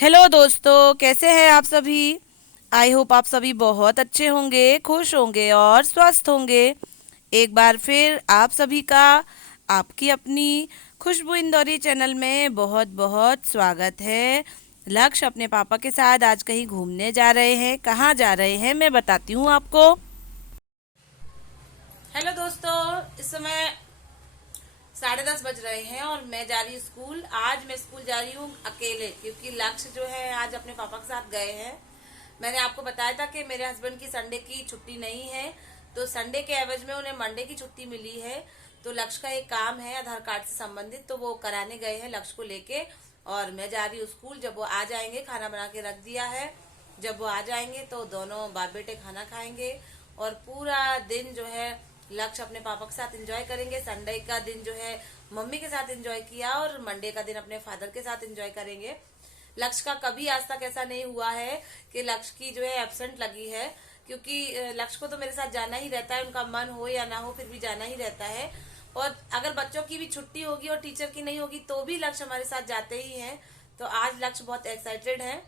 Hello दोस्तों, कैसे हैं आप सभी। आई होप आप सभी बहुत अच्छे होंगे, खुश होंगे और स्वस्थ होंगे। एक बार फिर आप सभी का आपकी अपनी खुशबू इंदौरी चैनल में बहुत बहुत स्वागत है। लक्ष्य अपने पापा के साथ आज कहीं घूमने जा रहे हैं। कहाँ जा रहे हैं मैं बताती हूँ आपको। हेलो दोस्तों, इस समय 10:30 बज रहे हैं और मैं जा रही हूँ स्कूल। आज मैं स्कूल जा रही हूँ अकेले, क्योंकि लक्ष्य जो है आज अपने पापा के साथ गए हैं। मैंने आपको बताया था कि मेरे हस्बैंड की संडे की छुट्टी नहीं है, तो संडे के एवज में उन्हें मंडे की छुट्टी मिली है। तो लक्ष्य का एक काम है आधार कार्ड से संबंधित, तो वो कराने गए हैं लक्ष्य को लेके। और मैं जा रही हूँ स्कूल। जब वो आ जाएंगे, खाना बना के रख दिया है, जब वो आ जाएंगे तो दोनों बाप बेटे खाना खाएंगे और पूरा दिन जो है लक्ष्य अपने पापा के साथ एंजॉय करेंगे। संडे का दिन जो है मम्मी के साथ एंजॉय किया और मंडे का दिन अपने फादर के साथ एंजॉय करेंगे। लक्ष्य का कभी आज तक ऐसा नहीं हुआ है कि लक्ष्य की जो है एब्सेंट लगी है, क्योंकि लक्ष्य को तो मेरे साथ जाना ही रहता है। उनका मन हो या ना हो फिर भी जाना ही रहता है। और अगर बच्चों की भी छुट्टी होगी और टीचर की नहीं होगी तो भी लक्ष्य हमारे साथ जाते ही हैं। तो आज लक्ष्य बहुत एक्साइटेड है।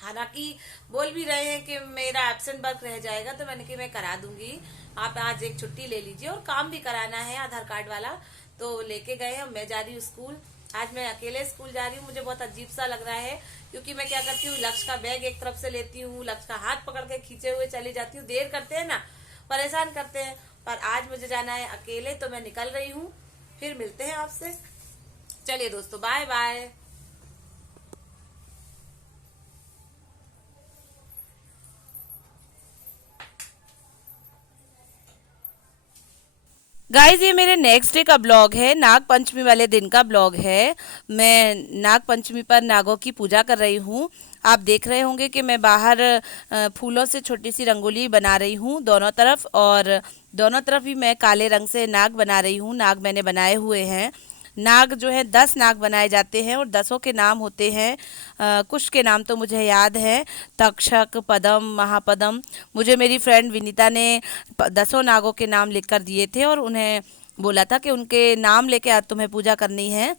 हालांकि बोल भी रहे हैं कि मेरा एब्सेंट वर्क रह जाएगा, तो मैंने कि मैं करा दूंगी, आप आज एक छुट्टी ले लीजिए। और काम भी कराना है आधार कार्ड वाला, तो लेके गए हैं। मैं जा रही हूँ स्कूल। आज मैं अकेले स्कूल जा रही हूँ। मुझे बहुत अजीब सा लग रहा है, क्योंकि मैं क्या करती हूँ, लक्ष्य का बैग एक तरफ से लेती हूँ, लक्ष्य का हाथ पकड़ के खींचे हुए चली जाती हूँ। देर करते हैं ना, परेशान करते हैं। पर आज मुझे जाना है अकेले, तो मैं निकल रही हूँ। फिर मिलते हैं आपसे। चलिए दोस्तों, बाय बाय। गाइज, ये मेरे नेक्स्ट डे का ब्लॉग है, नाग पंचमी वाले दिन का ब्लॉग है। मैं नाग पंचमी पर नागों की पूजा कर रही हूँ। आप देख रहे होंगे कि मैं बाहर फूलों से छोटी सी रंगोली बना रही हूँ दोनों तरफ, और दोनों तरफ ही मैं काले रंग से नाग बना रही हूँ। नाग मैंने बनाए हुए हैं। नाग जो है 10 नाग बनाए जाते हैं और 10ओं के नाम होते हैं। कुछ के नाम तो मुझे याद है, तक्षक, पदम, महापदम। मुझे मेरी फ्रेंड विनीता ने 10ओं नागों के नाम लिखकर दिए थे और उन्हें बोला था कि उनके नाम लेके आज तुम्हें पूजा करनी है।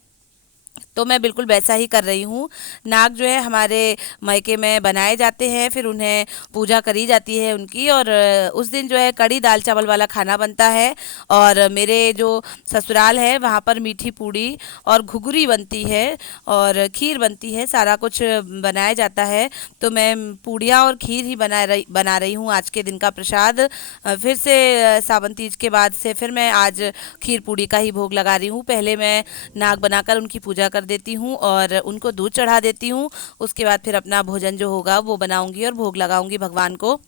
तो मैं बिल्कुल वैसा ही कर रही हूँ। नाग जो है हमारे मायके में बनाए जाते हैं, फिर उन्हें पूजा करी जाती है उनकी। और उस दिन जो है कड़ी दाल चावल वाला खाना बनता है। और मेरे जो ससुराल है वहाँ पर मीठी पूड़ी और घुघरी बनती है और खीर बनती है, सारा कुछ बनाया जाता है। तो मैं पूड़ियाँ और खीर ही बना रही हूँ आज के दिन का प्रसाद। फिर से सावन तीज के बाद से फिर मैं आज खीर पूड़ी का ही भोग लगा रही हूँ। पहले मैं नाग बनाकर उनकी पूजा कर देती हूँ और उनको दूध चढ़ा देती हूँ। उसके बाद फिर अपना भोजन जो होगा वो बनाऊंगी और भोग लगाऊंगी भगवान को।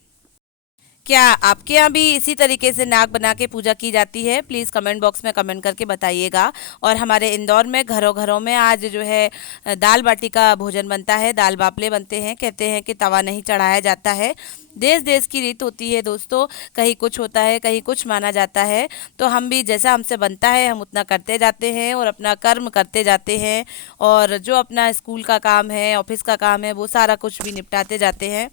क्या आपके यहाँ भी इसी तरीके से नाग बना के पूजा की जाती है? प्लीज़ कमेंट बॉक्स में कमेंट करके बताइएगा। और हमारे इंदौर में घरों घरों में आज जो है दाल बाटी का भोजन बनता है, दाल बाफले बनते हैं। कहते हैं कि तवा नहीं चढ़ाया जाता है। देश देश की रीत होती है दोस्तों, कहीं कुछ होता है, कहीं कुछ माना जाता है। तो हम भी जैसा हमसे बनता है हम उतना करते जाते हैं और अपना कर्म करते जाते हैं। और जो अपना स्कूल का काम है, ऑफिस का काम है, वो सारा कुछ भी निपटाते जाते हैं।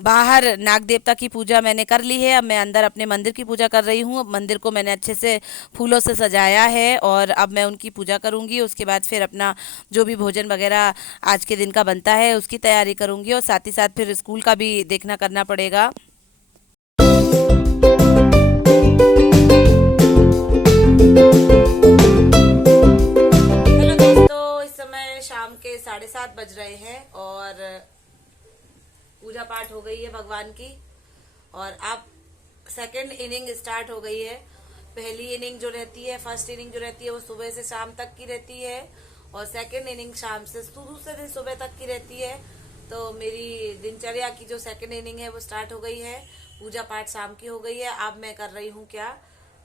बाहर नाग देवता की पूजा मैंने कर ली है। अब मैं अंदर अपने मंदिर की पूजा कर रही हूँ। अब मंदिर को मैंने अच्छे से फूलों से सजाया है और अब मैं उनकी पूजा करूँगी। उसके बाद फिर अपना जो भी भोजन वगैरह आज के दिन का बनता है उसकी तैयारी करूँगी, और साथ ही साथ फिर स्कूल का भी देखना करना पड़ेगा। हेलो दोस्तों, इस समय शाम के 7:30 बज रहे हैं और पूजा पाठ हो गई है भगवान की। और अब सेकंड इनिंग स्टार्ट हो गई है। पहली इनिंग जो रहती है, फर्स्ट इनिंग जो रहती है वो सुबह से शाम तक की रहती है, और सेकंड इनिंग शाम से दूसरे दिन सुबह तक की रहती है। तो मेरी दिनचर्या की जो सेकंड इनिंग है वो स्टार्ट हो गई है। पूजा पाठ शाम की हो गई है। अब मैं कर रही हूँ क्या,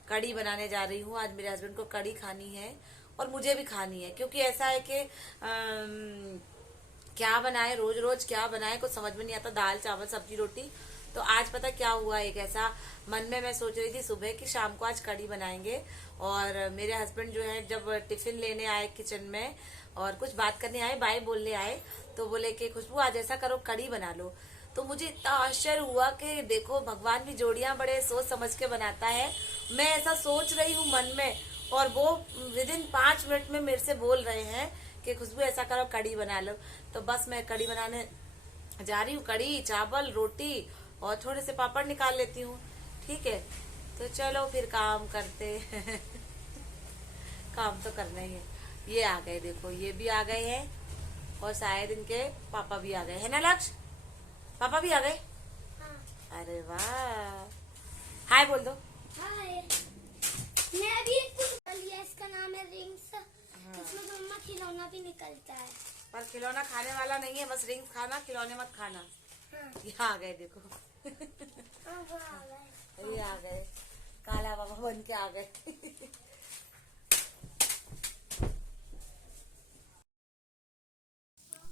कड़ी बनाने जा रही हूँ। आज मेरे हस्बैंड को कड़ी खानी है और मुझे भी खानी है, क्योंकि ऐसा है कि क्या बनाए, रोज रोज क्या बनाए, कुछ समझ में नहीं आता, दाल चावल सब्जी रोटी। तो आज पता क्या हुआ, एक ऐसा मन में मैं सोच रही थी सुबह कि शाम को आज कढ़ी बनाएंगे। और मेरे हस्बैंड जो है जब टिफिन लेने आए किचन में और कुछ बात करने आए, बाय बोलने आए, तो बोले कि खुशबू आज ऐसा करो कढ़ी बना लो। तो मुझे इतना आश्चर्य हुआ कि देखो भगवान भी जोड़ियां बड़े सोच समझ के बनाता है। मैं ऐसा सोच रही हूँ मन में, और वो विदिन 5 मिनट में मेरे से बोल रहे हैं कि खुशबू ऐसा करो कड़ी बना लो। तो बस मैं कड़ी बनाने जा रही हूँ, कड़ी चावल रोटी और थोड़े से पापड़ निकाल लेती हूँ। ठीक है, तो चलो फिर काम करते हैं। काम तो करना ही है। ये आ गए, देखो ये भी आ गए हैं और शायद इनके पापा भी आ गए है ना लक्ष्य? पापा भी आ गए? हाँ। अरे वाह, हाय बोल दो। हाय। मैं अभी एक फूल निकाल लिया, इसका नाम है रिंग्स। इसमें तो मम्मा खिलौना भी निकलता है। पर खिलौना खाने वाला नहीं है, बस रिंग्स खाना, खिलौने मत खाना। हाँ। ये आ गए देखो। वो आ गए। ये आ गए, काला बाबा बन के आ गए।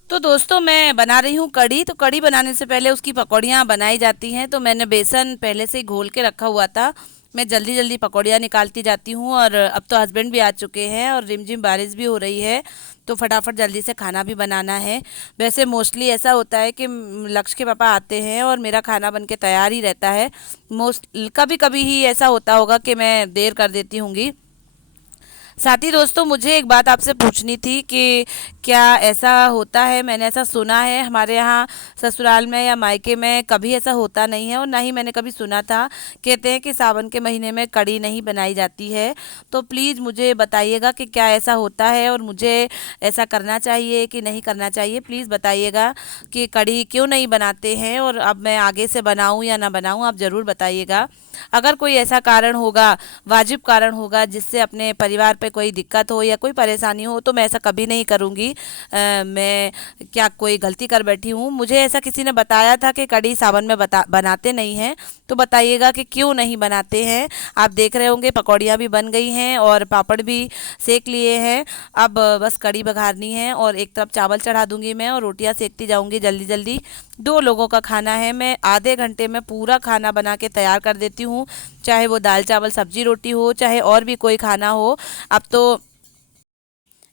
तो दोस्तों मैं बना रही हूँ कढ़ी। तो कढ़ी बनाने से पहले उसकी पकौड़ियाँ बनाई जाती हैं। तो मैंने बेसन पहले से ही घोल के रखा हुआ था। मैं जल्दी जल्दी पकौड़ियाँ निकालती जाती हूँ और अब तो हस्बैंड भी आ चुके हैं और रिमझिम बारिश भी हो रही है, तो फटाफट जल्दी से खाना भी बनाना है। वैसे मोस्टली ऐसा होता है कि लक्ष्य के पापा आते हैं और मेरा खाना बन के तैयार ही रहता है। मोस्ट कभी कभी ही ऐसा होता होगा कि मैं देर कर देती होंगी। साथ ही दोस्तों मुझे एक बात आपसे पूछनी थी कि क्या ऐसा होता है, मैंने ऐसा सुना है हमारे यहाँ ससुराल में या मायके में कभी ऐसा होता नहीं है और ना ही मैंने कभी सुना था। कहते हैं कि सावन के महीने में कढ़ी नहीं बनाई जाती है। तो प्लीज़ मुझे बताइएगा कि क्या ऐसा होता है और मुझे ऐसा करना चाहिए कि नहीं करना चाहिए। प्लीज़ बताइएगा कि कढ़ी क्यों नहीं बनाते हैं और अब मैं आगे से बनाऊँ या ना बनाऊँ, आप ज़रूर बताइएगा। अगर कोई ऐसा कारण होगा, वाजिब कारण होगा जिससे अपने परिवार पे कोई दिक्कत हो या कोई परेशानी हो, तो मैं ऐसा कभी नहीं करूँगी। मैं क्या कोई गलती कर बैठी हूँ? मुझे ऐसा किसी ने बताया था कि कढ़ी सावन में बनाते नहीं हैं। तो बताइएगा कि क्यों नहीं बनाते हैं। आप देख रहे होंगे पकौड़ियाँ भी बन गई हैं और पापड़ भी सेक लिए हैं। अब बस कढ़ी बघारनी है और एक तरफ चावल चढ़ा दूंगी मैं और रोटियाँ सेकती जाऊंगी जल्दी जल्दी। 2 लोगों का खाना है, मैं आधे घंटे में पूरा खाना बना के तैयार कर देती हूँ। चाहे वो दाल चावल सब्जी रोटी हो, चाहे और भी कोई खाना हो। अब तो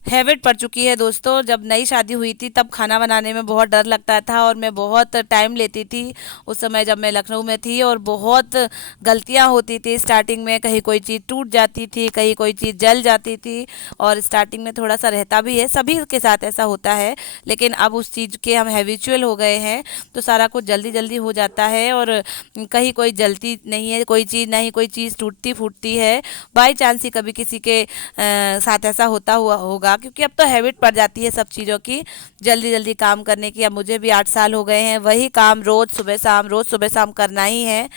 हैबिट पड़ चुकी है दोस्तों। जब नई शादी हुई थी तब खाना बनाने में बहुत डर लगता था और मैं बहुत टाइम लेती थी उस समय जब मैं लखनऊ में थी, और बहुत गलतियां होती थी स्टार्टिंग में। कहीं कोई चीज़ टूट जाती थी, कहीं कोई चीज़ जल जाती थी और स्टार्टिंग में थोड़ा सा रहता भी है, सभी के साथ ऐसा होता है। लेकिन अब उस चीज़ के हम हैबिचुअल हो गए हैं तो सारा कुछ जल्दी जल्दी हो जाता है और कहीं कोई जलती नहीं है कोई चीज़, नहीं कोई चीज़ टूटती फूटती है। बाई चांस ही कभी किसी के साथ ऐसा होता हुआ होगा, क्योंकि अब तो हैबिट पड़ जाती है सब चीज़ों की, जल्दी जल्दी काम करने की। अब मुझे भी 8 साल हो गए हैं, वही काम रोज़ सुबह शाम रोज़ सुबह शाम करना ही है।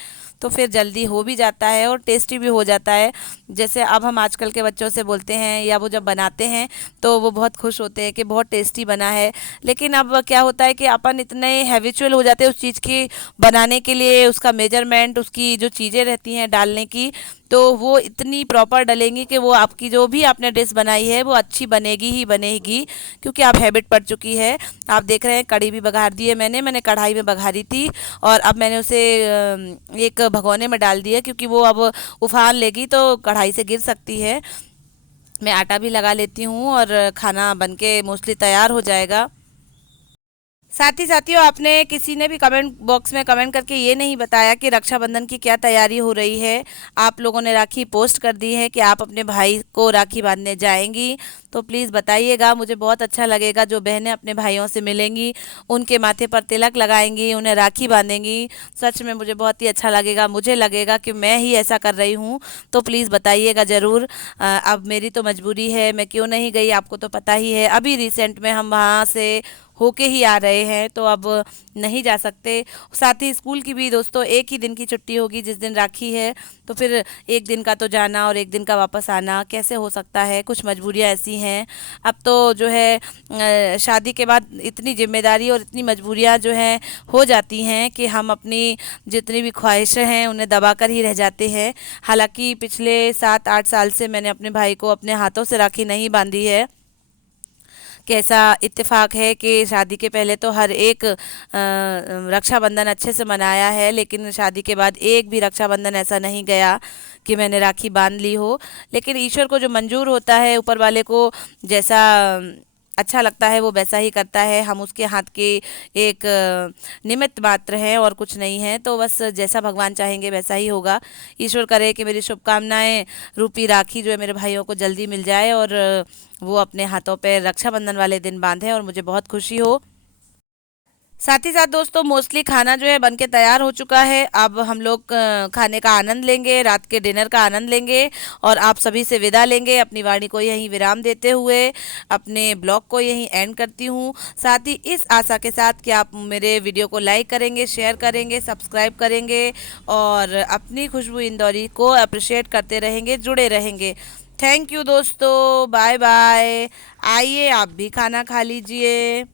तो फिर जल्दी हो भी जाता है और टेस्टी भी हो जाता है। जैसे अब हम आजकल के बच्चों से बोलते हैं या वो जब बनाते हैं तो वो बहुत खुश होते हैं कि बहुत टेस्टी बना है। लेकिन अब क्या होता है कि अपन इतने हैबिचुअल हो जाते हैं उस चीज़ की बनाने के लिए, उसका मेजरमेंट, उसकी जो चीज़ें रहती हैं डालने की, तो वो इतनी प्रॉपर डलेंगी कि वो आपकी जो भी आपने डिश बनाई है वो अच्छी बनेगी ही बनेगी, क्योंकि आप हैबिट पड़ चुकी है। आप देख रहे हैं कढ़ी भी बघार दी है मैंने कढ़ाई में बघारी थी और अब मैंने उसे एक भगोने में डाल दिया, क्योंकि वो अब उफान लेगी तो कढ़ाई से गिर सकती है। मैं आटा भी लगा लेती हूँ और खाना बनके मोस्टली तैयार हो जाएगा। साथ ही साथियों, आपने किसी ने भी कमेंट बॉक्स में कमेंट करके ये नहीं बताया कि रक्षाबंधन की क्या तैयारी हो रही है। आप लोगों ने राखी पोस्ट कर दी है कि आप अपने भाई को राखी बांधने जाएंगी, तो प्लीज़ बताइएगा, मुझे बहुत अच्छा लगेगा। जो बहनें अपने भाइयों से मिलेंगी, उनके माथे पर तिलक लगाएंगी, उन्हें राखी बांधेंगी, सच में मुझे बहुत ही अच्छा लगेगा। मुझे लगेगा कि मैं ही ऐसा कर रही हूँ। तो प्लीज़ बताइएगा ज़रूर। अब मेरी तो मजबूरी है, मैं क्यों नहीं गई, आपको तो पता ही है। अभी रिसेंट में हम वहाँ से होके ही आ रहे हैं, तो अब नहीं जा सकते। साथ ही स्कूल की भी दोस्तों एक ही दिन की छुट्टी होगी जिस दिन राखी है, तो फिर एक दिन का तो जाना और एक दिन का वापस आना कैसे हो सकता है। कुछ मजबूरियां ऐसी हैं। अब तो जो है शादी के बाद इतनी जिम्मेदारी और इतनी मजबूरियां जो हैं हो जाती हैं कि हम अपनी जितनी भी ख्वाहिशें हैं उन्हें दबा कर ही रह जाते हैं। हालांकि पिछले 7-8 साल से मैंने अपने भाई को अपने हाथों से राखी नहीं बांधी है। कैसा इत्तेफाक है कि शादी के पहले तो हर एक रक्षाबंधन अच्छे से मनाया है, लेकिन शादी के बाद एक भी रक्षाबंधन ऐसा नहीं गया कि मैंने राखी बांध ली हो। लेकिन ईश्वर को जो मंजूर होता है, ऊपर वाले को जैसा अच्छा लगता है वो वैसा ही करता है। हम उसके हाथ के एक निमित्त मात्र हैं और कुछ नहीं है। तो बस जैसा भगवान चाहेंगे वैसा ही होगा। ईश्वर करे कि मेरी शुभकामनाएं रूपी राखी जो है मेरे भाइयों को जल्दी मिल जाए और वो अपने हाथों पे रक्षाबंधन वाले दिन बांधे और मुझे बहुत खुशी हो। साथ ही साथ दोस्तों मोस्टली खाना जो है बन के तैयार हो चुका है। अब हम लोग खाने का आनंद लेंगे, रात के डिनर का आनंद लेंगे और आप सभी से विदा लेंगे। अपनी वाणी को यहीं विराम देते हुए अपने ब्लॉग को यहीं एंड करती हूँ। साथ ही इस आशा के साथ कि आप मेरे वीडियो को लाइक करेंगे, शेयर करेंगे, सब्सक्राइब करेंगे और अपनी खुशबू इंदौरी को अप्रिशिएट करते रहेंगे, जुड़े रहेंगे। थैंक यू दोस्तों, बाय बाय। आइए आप भी खाना खा लीजिए।